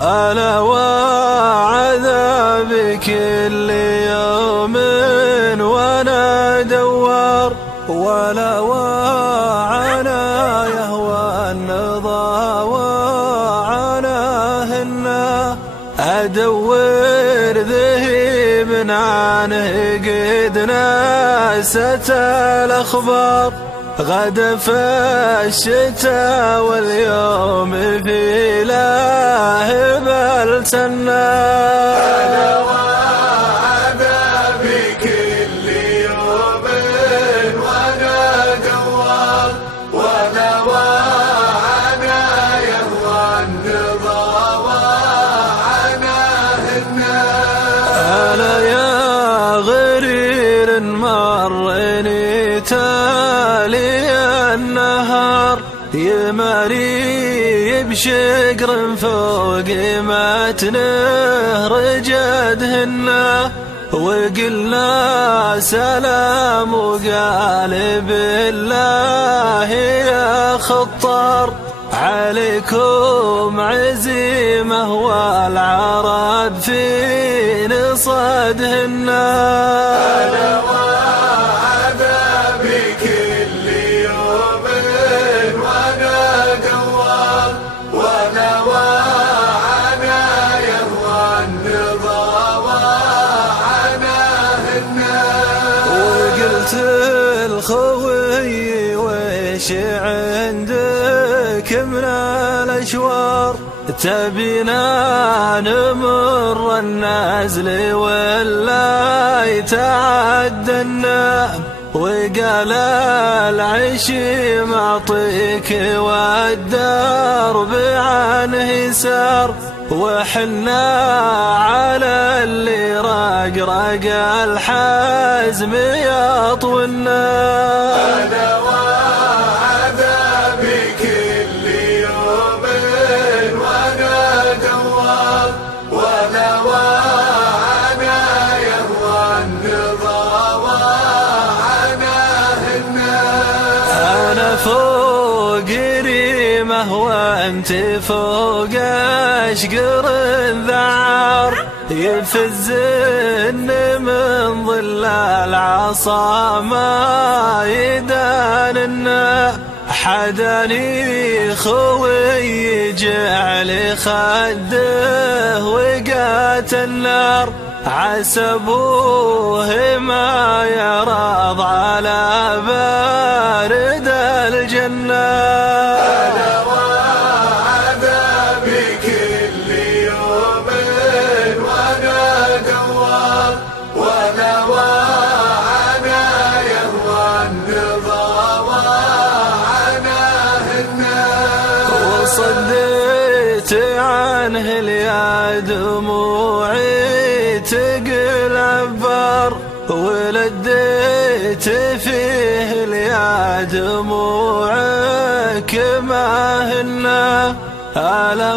ألا وعذابي كل يوم وأنا دوار، ولا وعنا يهوى النضا وعناهن أدور ذهيب عنه قد ناست الأخبار. غدا في الشتاء واليوم في لاهب السنة. ألا وعذابي كل يوم وأنا دوار، ولا وعنا يهوى النضا وعناهن. ألا يا غرير مرني تالي النهار، يماري بشقر فوق متنه رجدهن، وقلنا سلام وقال بالله يا خطار، عليكم عزيمة والعرب في نصدهن. ألا وعذابي كل يوم وأنا دوار، ولا وعنا يهوى النضا وعناهن. وقلت الخوي ويش عندك من الأشوار، تبينا نمر النازل ولا يتعدنا، وقال العشي معطيك والدرب عنه سار، وحنا على اللي رقرق الحزم يطونا. ألا وعذابي كل يوم وأنا دوار، ولا وعنا يهوى النضا وعناهن. أنا فوق ريمة وأنت فوق أشقر الذعار، يفزن من ظل العصا ما يداننا، حداني خوي جعل خده وقات النار، عسبوه ما يراض على بارد الجنة. ألا وعذابي كل يوم وأنا دوار، ولا وعنا يهوى النضا وعناهن. وصديت عنه يا دموعي تقل عبار، ولديت فيه يا دموعك ما هن. ألا